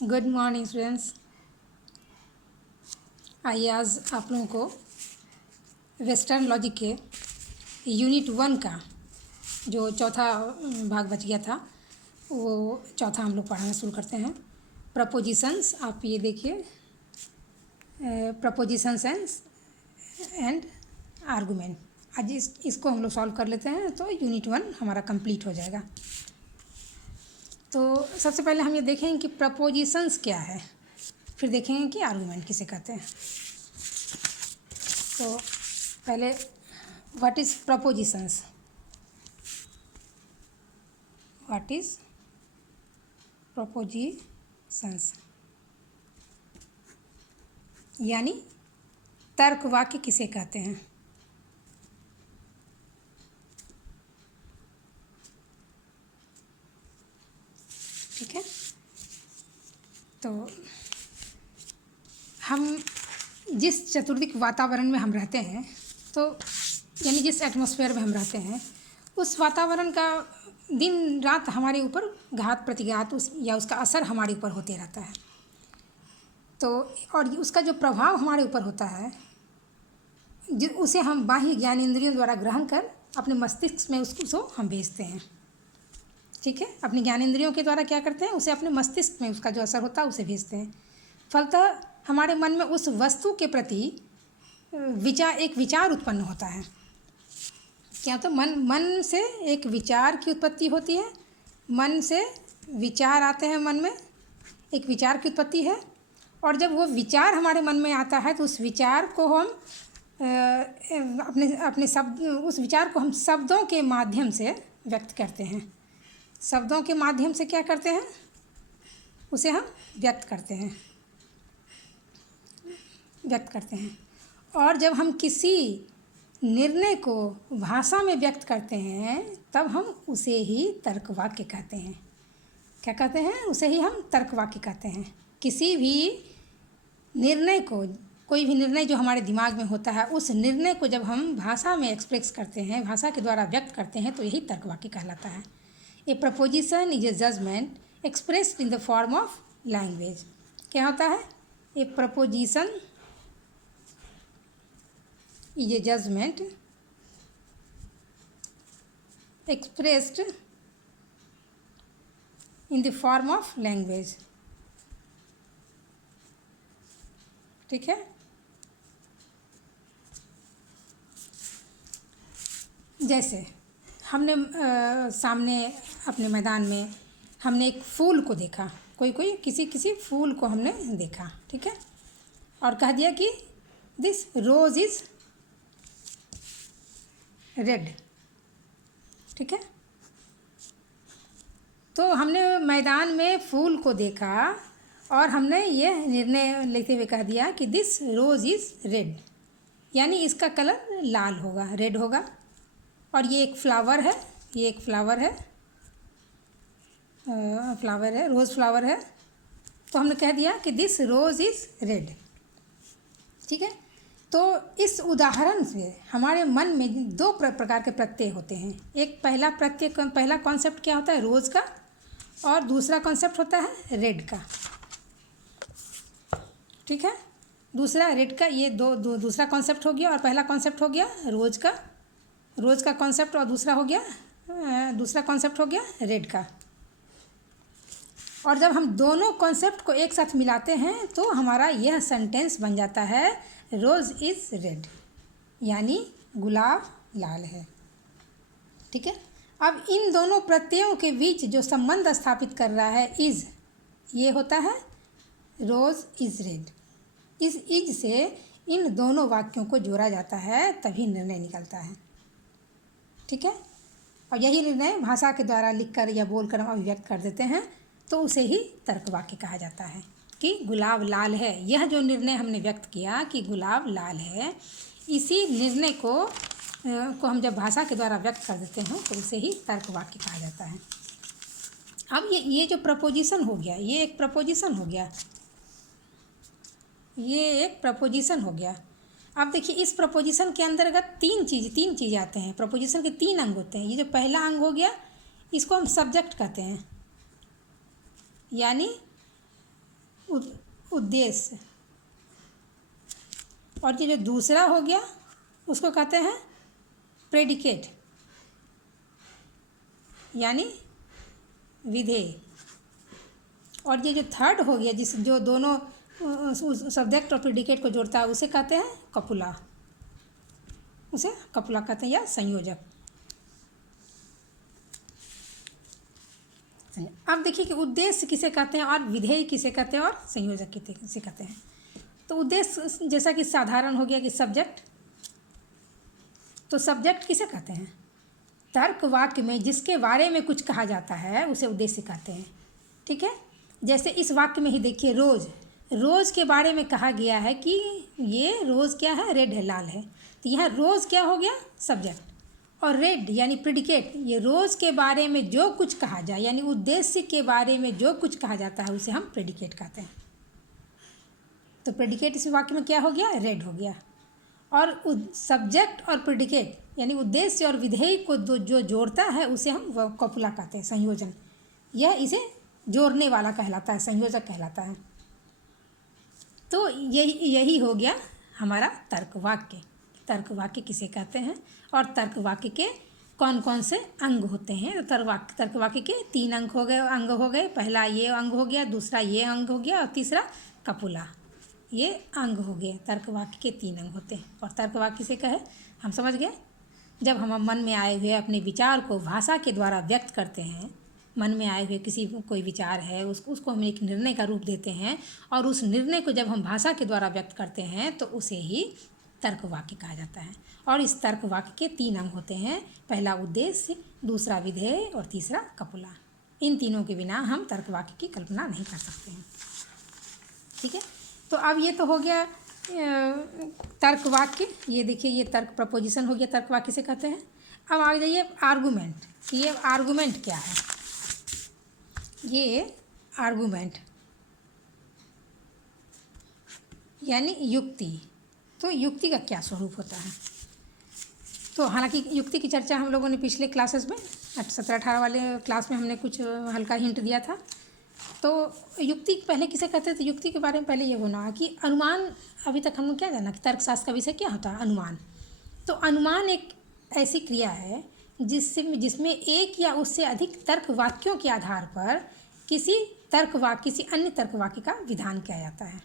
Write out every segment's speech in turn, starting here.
Good morning students. आइए आज आप लोगों को वेस्टर्न लॉजिक के यूनिट 1 का जो चौथा भाग बच गया था वो चौथा हम लोग पढ़ाना शुरू करते हैं। प्रपोजिशंस, आप ये देखिए, प्रपोजिशंस एंड आर्गूमेंट। आज इसको हम लोग सॉल्व कर लेते हैं तो यूनिट 1 हमारा कंप्लीट हो जाएगा। तो सबसे पहले हम ये देखेंगे कि प्रपोजिशंस क्या है, फिर देखेंगे कि आर्गूमेंट किसे कहते हैं। तो पहले what is propositions. What is propositions यानी तर्क वाक्य किसे कहते हैं। ठीक है, तो हम जिस चतुर्दिक वातावरण में हम रहते हैं, तो यानी जिस एटमॉस्फेयर में हम रहते हैं, उस वातावरण का दिन रात हमारे ऊपर घात प्रतिघात या उसका असर हमारे ऊपर होते रहता है। तो और उसका जो प्रभाव हमारे ऊपर होता है उसे हम बाह्य ज्ञानेंद्रियों द्वारा ग्रहण कर अपने मस्तिष्क में उसको हम भेजते हैं। ठीक है, अपनी ज्ञानेंद्रियों के द्वारा क्या करते हैं, उसे अपने मस्तिष्क में उसका जो असर होता है उसे भेजते हैं। फलतः हमारे मन में उस वस्तु के प्रति एक विचार उत्पन्न होता है। क्या तो मन से एक विचार की उत्पत्ति होती है। मन से विचार आते हैं, मन में एक विचार की उत्पत्ति है। और जब वो विचार हमारे मन में आता है तो उस विचार को हम उस विचार को हम शब्दों के माध्यम से व्यक्त करते हैं। शब्दों के माध्यम से क्या करते हैं, उसे हम व्यक्त करते हैं। और जब हम किसी निर्णय को भाषा में व्यक्त करते हैं तब हम उसे ही तर्क वाक्य कहते हैं। क्या कहते हैं, उसे ही हम तर्क वाक्य कहते हैं। किसी भी निर्णय को, कोई भी निर्णय जो हमारे दिमाग में होता है, उस निर्णय को जब हम भाषा में एक्सप्रेस करते हैं, भाषा के द्वारा व्यक्त करते हैं, तो यही तर्क वाक्य कहलाता है। A proposition is a judgement expressed in the form of language. क्या होता है, a proposition is a judgement expressed in the form of language. ठीक है, जैसे हमने सामने अपने मैदान में हमने एक फूल को देखा, किसी फूल को हमने देखा। ठीक है, और कह दिया कि दिस रोज इज रेड। ठीक है, तो हमने मैदान में फूल को देखा और हमने ये निर्णय लेते हुए कह दिया कि दिस रोज इज रेड, यानी इसका कलर लाल होगा, रेड होगा। और ये एक फ्लावर है, रोज़ फ्लावर है, तो हमने कह दिया कि दिस रोज़ इज़ रेड। ठीक है, तो इस उदाहरण से हमारे मन में दो प्रकार के प्रत्यय होते हैं। एक पहला कॉन्सेप्ट क्या होता है, रोज़ का, और दूसरा कॉन्सेप्ट होता है रेड का। ठीक है, दूसरा रेड का, ये दूसरा कॉन्सेप्ट हो गया, और पहला कॉन्सेप्ट हो गया रोज़ का कॉन्सेप्ट, और दूसरा कॉन्सेप्ट हो गया रेड का। और जब हम दोनों कॉन्सेप्ट को एक साथ मिलाते हैं तो हमारा यह सेंटेंस बन जाता है रोज़ इज़ रेड, यानी गुलाब लाल है। ठीक है, अब इन दोनों प्रत्ययों के बीच जो संबंध स्थापित कर रहा है इज़, ये होता है रोज़ इज़ रेड। इस इज से इन दोनों वाक्यों को जोड़ा जाता है, तभी निर्णय निकलता है। ठीक है, और यही निर्णय भाषा के द्वारा लिखकर या बोलकर हम अभिव्यक्त कर देते हैं, तो उसे ही तर्क वाक्य कहा जाता है कि गुलाब लाल है। यह जो निर्णय हमने व्यक्त किया कि गुलाब लाल है, इसी निर्णय को हम जब भाषा के द्वारा व्यक्त कर देते हैं तो उसे ही तर्क वाक्य कहा जाता है। अब ये जो प्रपोजिशन हो गया, ये एक प्रपोजिशन हो गया। अब देखिए, इस प्रपोजिशन के अंतर्गत तीन चीज़ आते हैं। प्रपोजिशन के 3 अंग होते हैं। ये जो पहला अंग हो गया, इसको हम सब्जेक्ट कहते हैं, यानी उद्देश्य। और ये जो दूसरा हो गया उसको कहते हैं प्रेडिकेट यानी विधेय। और ये जो थर्ड हो गया जो दोनों सब्जेक्ट और प्रेडिकेट को जोड़ता है उसे कहते हैं कपुला, उसे कपुला कहते हैं या संयोजक। अब देखिए कि उद्देश्य किसे कहते हैं और विधेय किसे कहते हैं और संयोजक किसे कहते हैं। तो उद्देश्य जैसा कि साधारण हो गया कि सब्जेक्ट, तो सब्जेक्ट किसे कहते हैं? तर्क वाक्य में जिसके बारे में कुछ कहा जाता है उसे उद्देश्य कहते हैं। ठीक है, जैसे इस वाक्य में ही देखिए रोज़ के बारे में कहा गया है कि ये रोज़ क्या है, रेड है, लाल है। तो यहाँ रोज़ क्या हो गया, सब्जेक्ट, और रेड यानी प्रेडिकेट। ये रोज़ के बारे में जो कुछ कहा जाए यानी उद्देश्य के बारे में जो कुछ कहा जाता है उसे हम प्रेडिकेट कहते हैं। तो प्रेडिकेट इस वाक्य में क्या हो गया, रेड हो गया। और सब्जेक्ट और प्रेडिकेट यानी उद्देश्य और विधेय को जो जोड़ता है उसे हम कपुला कहते हैं, संयोजन। यह इसे जोड़ने वाला कहलाता है, संयोजक कहलाता है। तो यही हो गया हमारा तर्क वाक्य। तर्क वाक्य किसे कहते हैं और तर्क वाक्य के कौन कौन से अंग होते हैं। तो तर्क वाक्य के 3 अंग हो गए। पहला ये अंग हो गया, दूसरा ये अंग हो गया और तीसरा कपुला, ये अंग हो गए। तर्क वाक्य के 3 अंग होते हैं। और तर्क वाक्य किसे कहे, हम समझ गए। जब हम मन में आए हुए अपने विचार को भाषा के द्वारा व्यक्त करते हैं, मन में आए हुए कोई विचार है उसको हम एक निर्णय का रूप देते हैं और उस निर्णय को जब हम भाषा के द्वारा व्यक्त करते हैं तो उसे ही तर्क वाक्य कहा जाता है। और इस तर्क वाक्य के 3 अंग होते हैं, पहला उद्देश्य, दूसरा विधेय और तीसरा कपुला। इन तीनों के बिना हम तर्क वाक्य की कल्पना नहीं कर सकते हैं। ठीक है, तो अब ये तो हो गया तर्क वाक्य। ये देखिए, ये तर्क प्रपोजिशन हो गया, तर्क वाक्य से कहते हैं। अब आ जाइए आर्गूमेंट। ये आर्गूमेंट क्या है? ये आर्गूमेंट यानी युक्ति। तो युक्ति का क्या स्वरूप होता है? तो हालांकि युक्ति की चर्चा हम लोगों ने पिछले क्लासेस में 17-18 वाले क्लास में हमने कुछ हल्का हिंट दिया था। तो युक्ति पहले किसे कहते थे? युक्ति के बारे में पहले ये होना कि अनुमान। अभी तक हम लोग क्या जाना कि तर्कशास्त्र का विषय क्या होता है, अनुमान। तो अनुमान एक ऐसी क्रिया है जिसमें एक या उससे अधिक तर्क वाक्यों के आधार पर किसी अन्य तर्क वाक्य का विधान किया जाता है।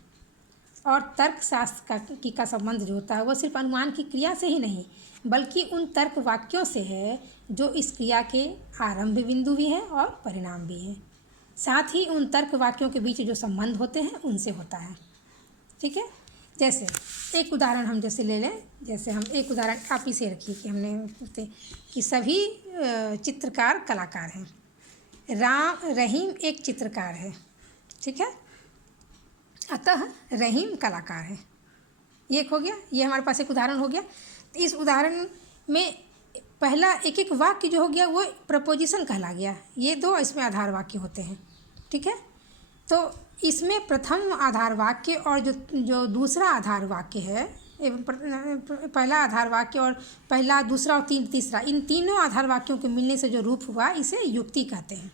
और तर्कशास्त्र का संबंध जो होता है वह सिर्फ अनुमान की क्रिया से ही नहीं बल्कि उन तर्क वाक्यों से है जो इस क्रिया के आरंभ बिंदु भी हैं और परिणाम भी हैं। साथ ही उन तर्क वाक्यों के बीच जो संबंध होते हैं उनसे होता है। ठीक है, जैसे एक उदाहरण हम जैसे ले लें। जैसे हम एक उदाहरण आप इसे रखिए कि हमने पूछते कि सभी चित्रकार कलाकार हैं। रहीम एक चित्रकार है। ठीक है, अतः रहीम कलाकार है। ये एक हो गया, ये हमारे पास एक उदाहरण हो गया। इस उदाहरण में पहला एक वाक्य जो हो गया वो प्रपोजिशन कहला गया। ये 2 इसमें आधार वाक्य होते हैं। ठीक है, तो इसमें प्रथम आधार वाक्य और जो दूसरा आधार वाक्य है, पहला आधार वाक्य और पहला, दूसरा और तीसरा, इन तीनों आधार वाक्यों के मिलने से जो रूप हुआ इसे युक्ति कहते हैं।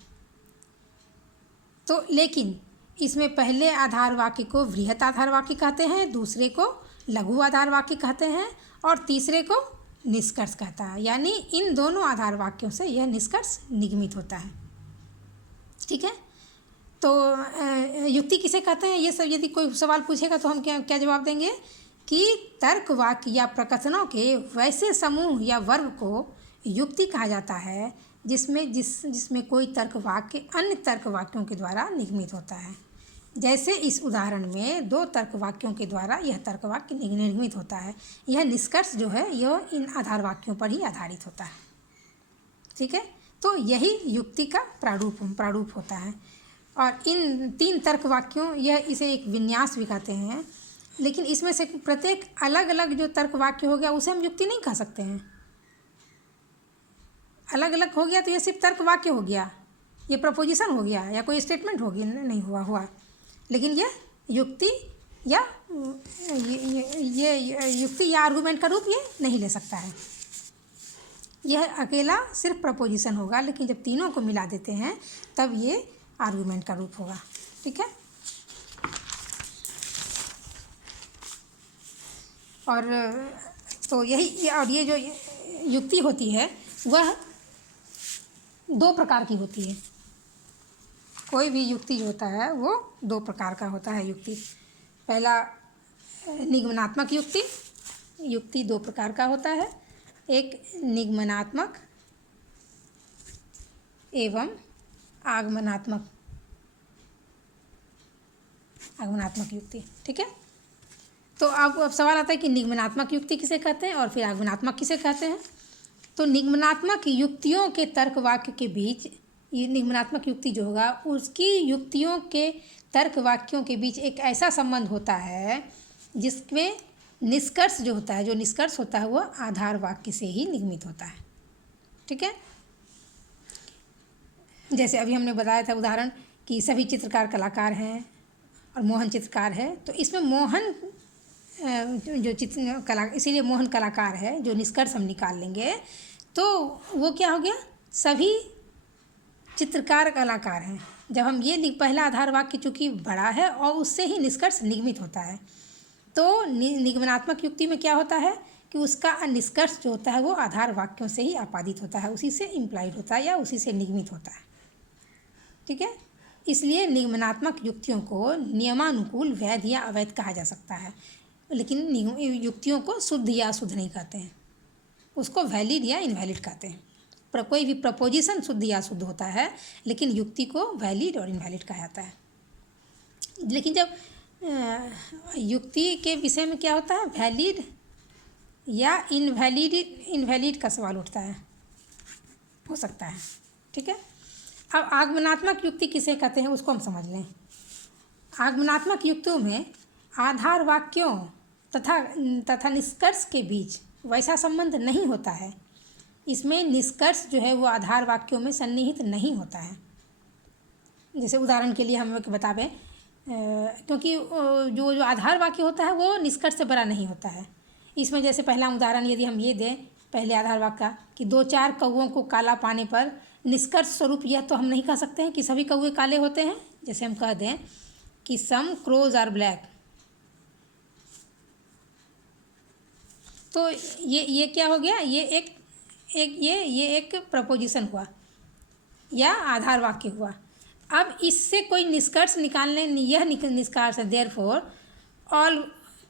तो लेकिन इसमें पहले आधार वाक्य को वृहत आधार वाक्य कहते हैं, दूसरे को लघु आधार वाक्य कहते हैं और तीसरे को निष्कर्ष कहता है। यानी इन दोनों आधार वाक्यों से यह निष्कर्ष निगमित होता है। ठीक है, तो युक्ति किसे कहते हैं? ये सब यदि कोई सवाल पूछेगा तो हम क्या जवाब देंगे कि तर्क वाक्य या प्रकथनों के वैसे समूह या वर्ग को युक्ति कहा जाता है जिसमें कोई तर्क वाक्य अन्य तर्क वाक्यों के द्वारा निगमित होता है। जैसे इस उदाहरण में 2 तर्क वाक्यों के द्वारा यह तर्क वाक्य निर्मित होता है। यह निष्कर्ष जो है यह इन आधार वाक्यों पर ही आधारित होता है। ठीक है, तो यही युक्ति का प्रारूप होता है। और इन 3 तर्क वाक्यों, यह इसे एक विन्यास भी कहते हैं। लेकिन इसमें से प्रत्येक अलग अलग जो तर्क वाक्य हो गया उसे हम युक्ति नहीं कह सकते हैं। अलग अलग हो गया तो यह सिर्फ तर्क वाक्य हो गया, ये प्रपोजिशन हो गया या कोई स्टेटमेंट हो गया, नहीं हुआ। लेकिन यह युक्ति या ये युक्ति या आर्गूमेंट का रूप ये नहीं ले सकता है। यह अकेला सिर्फ प्रपोजिशन होगा, लेकिन जब तीनों को मिला देते हैं तब ये आर्गूमेंट का रूप होगा। ठीक है। और तो ये जो युक्ति होती है वह दो प्रकार की होती है। कोई भी युक्ति जो होता है वो दो प्रकार का होता है युक्ति। पहला निगमनात्मक युक्ति। युक्ति दो प्रकार का होता है, एक निगमनात्मक एवं आगमनात्मक युक्ति। ठीक है, तो अब सवाल आता है कि निगमनात्मक युक्ति किसे कहते हैं और फिर आगमनात्मक किसे कहते हैं। तो निगमनात्मक युक्तियों के तर्क वाक्य के बीच, ये निगमनात्मक युक्ति जो होगा उसकी युक्तियों के तर्क वाक्यों के बीच एक ऐसा संबंध होता है जिसमें निष्कर्ष जो होता है, जो निष्कर्ष होता है वह आधार वाक्य से ही निगमित होता है। ठीक है, जैसे अभी हमने बताया था उदाहरण कि सभी चित्रकार कलाकार हैं और मोहन चित्रकार है, तो इसमें मोहन जो इसीलिए मोहन कलाकार है, जो निष्कर्ष हम निकाल लेंगे तो वो क्या हो गया, सभी चित्रकार कलाकार हैं। जब हम ये पहला आधार वाक्य चूँकि बड़ा है और उससे ही निष्कर्ष निगमित होता है, तो निगमनात्मक युक्ति में क्या होता है कि उसका निष्कर्ष जो होता है वो आधार वाक्यों से ही आपादित होता है, उसी से इम्प्लाइड होता है या उसी से निगमित होता है। ठीक है, इसलिए निगमनात्मक युक्तियों को नियमानुकूल वैध या अवैध कहा जा सकता है, लेकिन युक्तियों को शुद्ध या अशुद्ध नहीं कहते हैं, उसको वैलिड या इनवैलिड कहते हैं। कोई भी प्रपोजिशन शुद्ध या अशुद्ध होता है, लेकिन युक्ति को वैलिड और इनवैलिड कहा जाता है। लेकिन जब युक्ति के विषय में क्या होता है, वैलिड या इनवैलिड का सवाल उठता है, हो सकता है। ठीक है, अब आगमनात्मक युक्ति किसे कहते हैं उसको हम समझ लें। आगमनात्मक युक्तियों में आधार वाक्यों तथा निष्कर्ष के बीच वैसा संबंध नहीं होता है। इसमें निष्कर्ष जो है वो आधार वाक्यों में सन्निहित नहीं होता है। जैसे उदाहरण के लिए हम लोग बता दें, क्योंकि जो आधार वाक्य होता है वो निष्कर्ष से बड़ा नहीं होता है। इसमें जैसे पहला उदाहरण यदि हम ये दें पहले आधार वाक्य का कि दो चार कौवों को काला पाने पर, निष्कर्ष स्वरूप यह तो हम नहीं कह सकते हैं कि सभी कौवे काले होते हैं। जैसे हम कह दें कि सम क्रोज आर ब्लैक, तो ये क्या हो गया, ये एक प्रपोजिशन हुआ या आधार वाक्य हुआ। अब इससे कोई निष्कर्ष निकालने, यह निष्कर्ष है therefore all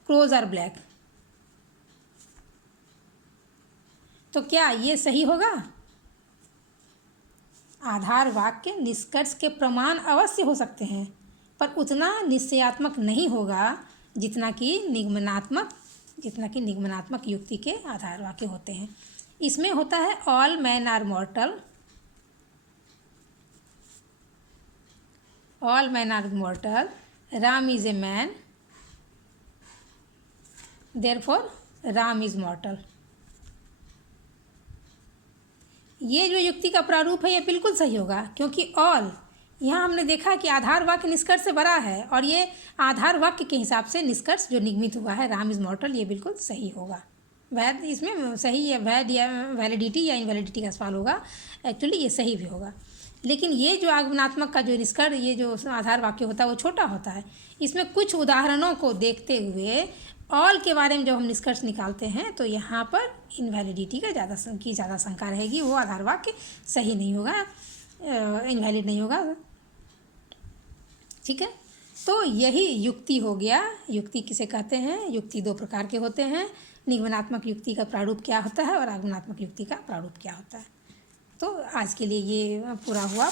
crows are black, तो क्या ये सही होगा? आधार वाक्य निष्कर्ष के प्रमाण अवश्य हो सकते हैं, पर उतना निश्चयात्मक नहीं होगा जितना कि निगमनात्मक युक्ति के आधार वाक्य होते हैं। इसमें होता है all man are mortal, Ram is a man, therefore Ram is mortal. ये जो युक्ति का प्रारूप है ये बिल्कुल सही होगा, क्योंकि ऑल यहाँ हमने देखा कि आधार वाक्य निष्कर्ष से बड़ा है और ये आधार वाक्य के हिसाब से निष्कर्ष जो निगमित हुआ है राम इज मॉर्टल, ये बिल्कुल सही होगा। वैध इसमें सही या वैध या वैलिडिटी या इनवैलिडिटी का सवाल होगा, एक्चुअली ये सही भी होगा। लेकिन ये जो आगमनात्मक का जो निष्कर्ष, ये जो आधार वाक्य होता है वो छोटा होता है। इसमें कुछ उदाहरणों को देखते हुए ऑल के बारे में जब हम निष्कर्ष निकालते हैं तो यहाँ पर इनवैलिडिटी का ज़्यादा शंका रहेगी, वो आधार वाक्य सही नहीं होगा, इनवैलिड नहीं होगा। ठीक है, तो यही युक्ति हो गया। युक्ति किसे कहते हैं? युक्ति दो प्रकार के होते हैं, निगमनात्मक युक्ति का प्रारूप क्या होता है और आगमनात्मक युक्ति का प्रारूप क्या होता है। तो आज के लिए ये पूरा हुआ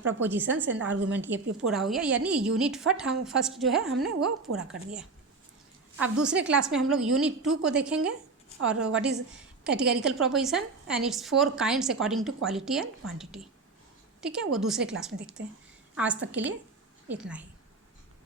प्रपोजिशंस एंड आर्गूमेंट, ये पूरा हो गया, यानी यूनिट फर्स्ट जो है हमने वो पूरा कर दिया। अब दूसरे क्लास में हम लोग यूनिट 2 को देखेंगे और what is categorical proposition and its 4 kinds according to quality and quantity. ठीक है, वो दूसरे क्लास में देखते हैं। आज तक के लिए इतना ही।